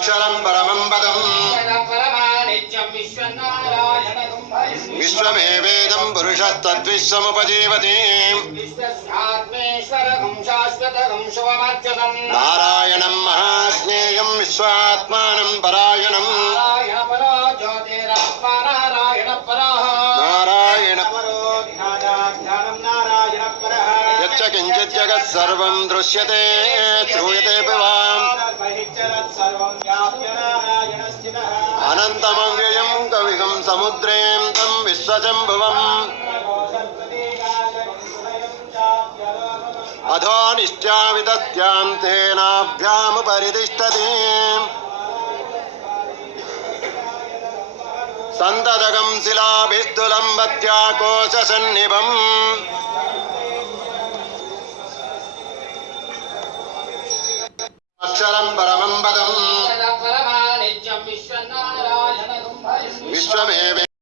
అక్షరం పరమం పదం విశ్వమేవేదం పురుషస్తద్విశ్వముపజీవతి నారాయణం మహాస్నేయం విశ్వాత్మానం పరాయణం నారాయణ యచ్చ కించిత్ జగత్ సర్వం దృశ్యతే శ్రూయతే పివాం అనంతమవ్యయం కవిగం సముద్రేం తం విశ్వశంభువం అధో నిశ్చావితస్యాం తేనాభ్యాముపరితిష్టతి సంతతగం శిలాభిస్థులం వత్యాకోశసన్నిభం అక్షరం పరమం పదం విశ్వమేవ